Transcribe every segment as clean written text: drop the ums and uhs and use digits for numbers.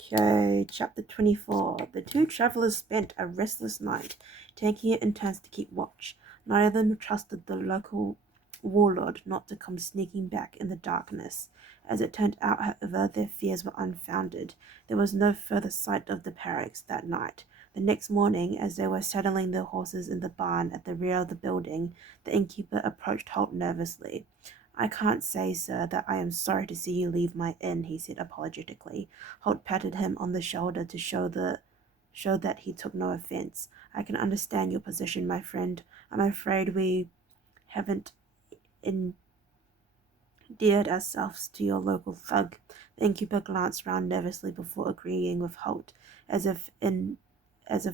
Okay, chapter 24. The two travelers spent a restless night, taking it in turns to keep watch. Neither of them trusted the local warlord not to come sneaking back in the darkness. As it turned out, however, their fears were unfounded. There was no further sight of the barracks that night. The next morning, as they were saddling their horses in the barn at the rear of the building, the innkeeper approached Holt nervously. "I can't say, sir, that I am sorry to see you leave my inn," he said apologetically. Holt patted him on the shoulder to show that he took no offense. "I can understand your position, my friend. I'm afraid we haven't endeared ourselves to your local thug." The innkeeper glanced round nervously before agreeing with Holt, as if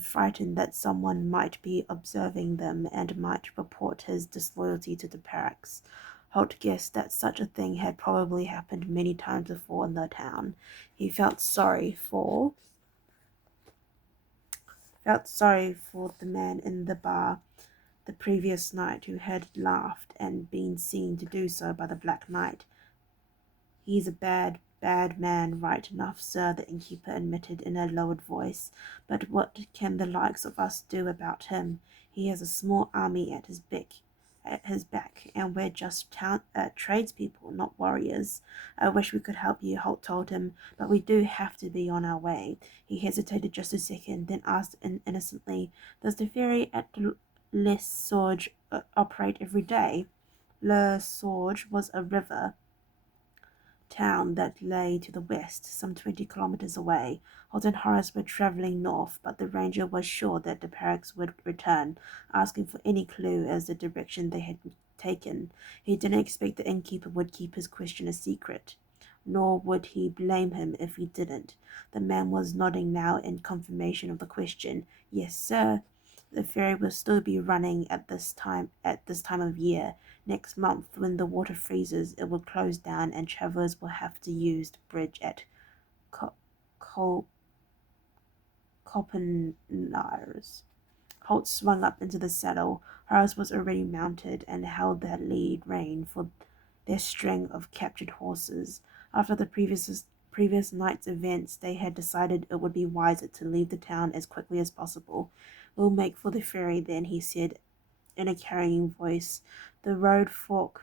frightened that someone might be observing them and might report his disloyalty to the barracks. Holt guessed that such a thing had probably happened many times before in the town. He felt sorry for the man in the bar the previous night who had laughed and been seen to do so by the Black Knight. "He's a bad, bad man, right enough, sir," the innkeeper admitted in a lowered voice. "But what can the likes of us do about him? He has a small army at his back, and we're just tradespeople, not warriors." "I wish we could help you," Holt told him, "but we do have to be on our way." He hesitated just a second, then asked innocently, "Does the ferry at Les Sorges operate every day?" Les Sorges was a river town that lay to the west, some 20 kilometers away. Holt and Horace were traveling north, but the ranger was sure that the barracks would return, asking for any clue as the direction they had taken. He didn't expect the innkeeper would keep his question a secret, nor would he blame him if he didn't. The man was nodding now in confirmation of the question. "Yes, sir. The ferry will still be running at this time of year. Next month, when the water freezes, it will close down and travelers will have to use the bridge at Co- Co- Copenhagen." Holt swung up into the saddle. Horace was already mounted and held the lead rein for their string of captured horses. After the previous night's events, they had decided it would be wiser to leave the town as quickly as possible. "We'll make for the ferry then," he said in a carrying voice. "The road forks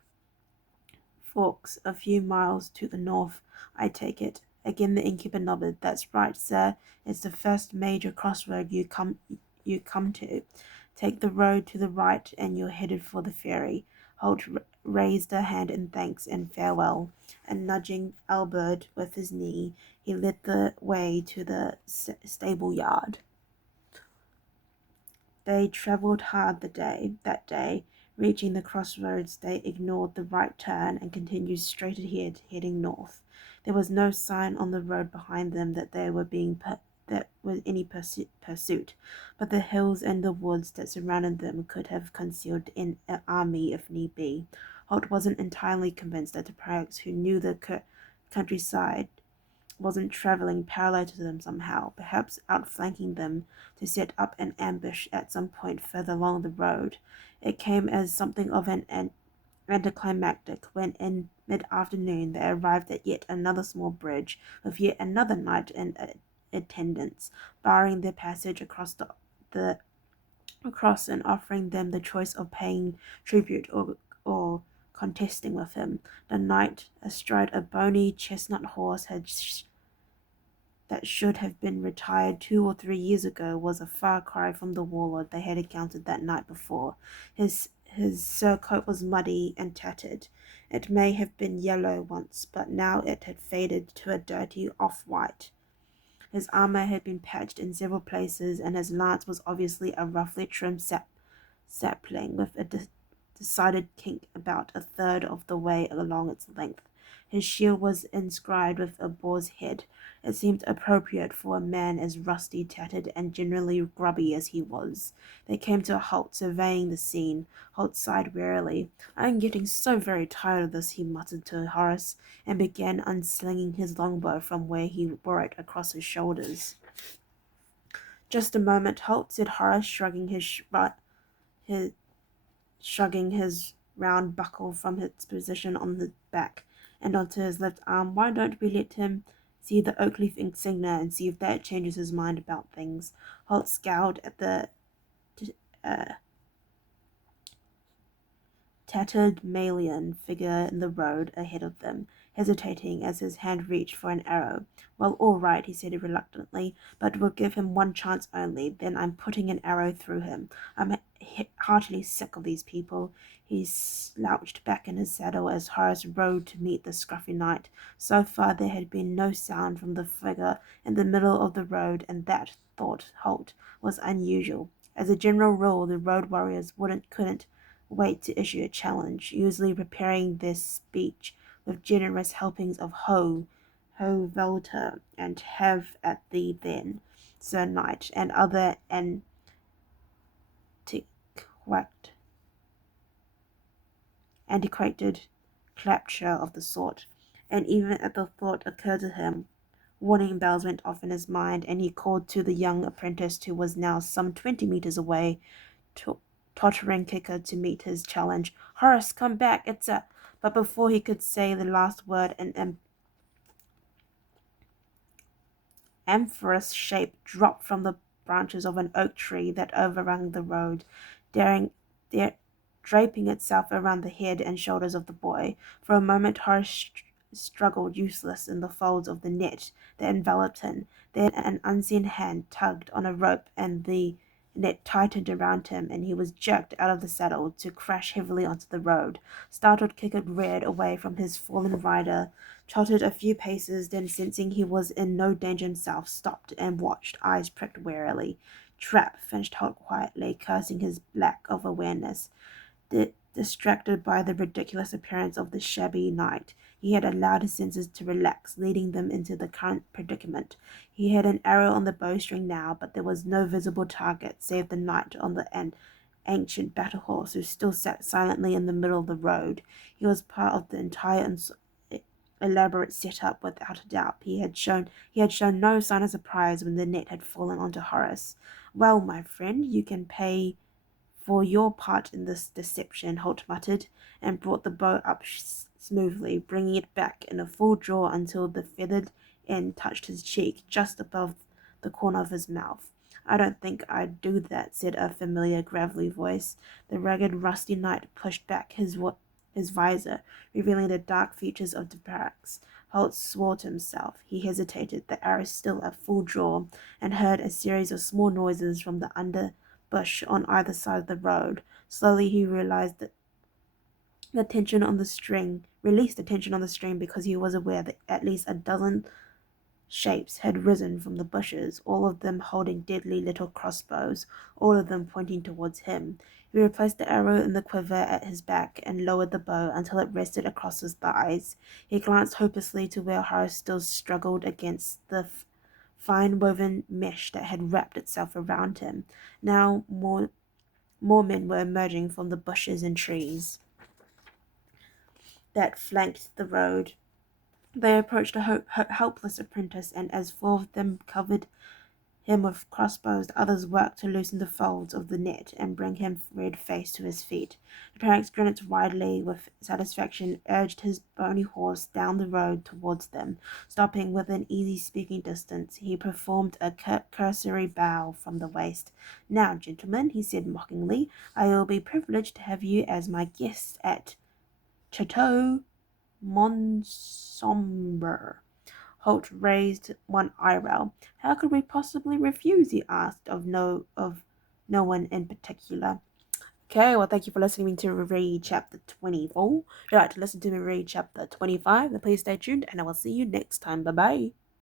a few miles to the north, I take it." Again the innkeeper nodded. "That's right, sir. It's the first major crossroad you come to. Take the road to the right and you're headed for the ferry." Holt raised a hand in thanks and farewell, and nudging Albert with his knee, he led the way to the stable yard. They travelled hard that day. Reaching the crossroads, they ignored the right turn and continued straight ahead, heading north. There was no sign on the road behind them that that was any pursuit, but the hills and the woods that surrounded them could have concealed an army if need be. Holt wasn't entirely convinced that the Prags, who knew the countryside, wasn't traveling parallel to them somehow, perhaps outflanking them to set up an ambush at some point further along the road. It came as something of an anticlimactic when in mid-afternoon they arrived at yet another small bridge with yet another knight in attendance, barring their passage the across and offering them the choice of paying tribute or contesting with him. The knight, astride a bony chestnut horse that should have been retired 2 or 3 years ago, was a far cry from the warlord they had encountered that night before. His surcoat was muddy and tattered. It may have been yellow once, but now it had faded to a dirty off-white. His armor had been patched in several places, and his lance was obviously a roughly trimmed sapling with a decided kink about a third of the way along its length. His shield was inscribed with a boar's head. It seemed appropriate for a man as rusty, tattered, and generally grubby as he was. They came to a halt, surveying the scene. Holt sighed wearily. "I'm getting so very tired of this," he muttered to Horace, and began unslinging his longbow from where he bore it across his shoulders. "Just a moment, Holt," said Horace, his shrugging his round buckle from its position on his back and onto his left arm. "Why don't we let him see the oak leaf insignia and see if that changes his mind about things. Holt scowled at the uh, tattered Malian figure in the road ahead of them, hesitating as his hand reached for an arrow. Well, all right, he said reluctantly, but we'll give him one chance only. Then I'm putting an arrow through him. I'm heartily sick of these people. He slouched back in his saddle as Horace rode to meet the scruffy knight. So far there had been no sound from the figure in the middle of the road, and that, thought Holt, was unusual. As a general rule, the road warriors couldn't wait to issue a challenge, usually preparing their speech with generous helpings of ho velter, and have at thee then, Sir Knight, and other antiquated clapture of the sort. And even as the thought occurred to him, warning bells went off in his mind, and he called to the young apprentice, who was now some 20 meters away, tottering kicker to meet his challenge. Horace, come back, it's a... But before he could say the last word, an amorphous shape dropped from the branches of an oak tree that overhung the road, daring, dare, draping itself around the head and shoulders of the boy. For a moment Horace struggled useless in the folds of the net that enveloped him. Then an unseen hand tugged on a rope, and the net tightened around him, and he was jerked out of the saddle to crash heavily onto the road. Startled, Kicker reared away from his fallen rider, trotted a few paces, then sensing he was in no danger himself, stopped and watched, eyes pricked warily. Trap, finished Holt quietly, cursing his lack of awareness. Distracted by the ridiculous appearance of the shabby knight, he had allowed his senses to relax, leading them into the current predicament. He had an arrow on the bowstring now, but there was no visible target save the knight on the ancient battle horse, who still sat silently in the middle of the road. He was part of the entire elaborate setup, without a doubt. He had shown no sign of surprise when the net had fallen onto Horace. Well, my friend, you can pay for your part in this deception, Holt muttered, and brought the bow up smoothly, bringing it back in a full draw until the feathered end touched his cheek, just above the corner of his mouth. I don't think I'd do that, said a familiar, gravelly voice. The ragged, rusty knight pushed back his visor, revealing the dark features of the barracks. Holt swore to himself. He hesitated, the arrow still at full draw, and heard a series of small noises from the underbush on either side of the road. Slowly he realized that the tension on the string released the tension on the string, because he was aware that at least a dozen shapes had risen from the bushes, all of them holding deadly little crossbows, all of them pointing towards him. He replaced the arrow in the quiver at his back and lowered the bow until it rested across his thighs. He glanced hopelessly to where Horace still struggled against the fine woven mesh that had wrapped itself around him. Now more men were emerging from the bushes and trees that flanked the road. They approached a helpless apprentice, and as four of them covered him with crossbows, the others worked to loosen the folds of the net and bring him red-faced to his feet. The parents grinning widely with satisfaction urged his bony horse down the road towards them. Stopping within easy speaking distance, he performed a cursory bow from the waist. Now, gentlemen, he said mockingly, I will be privileged to have you as my guests at Chateau Monsombre. Holt raised one eyebrow. How could we possibly refuse? He asked, of no one in particular. Okay, well, thank you for listening to me read chapter 24. If you'd like to listen to me read chapter 25, then please stay tuned, and I will see you next time. Bye-bye.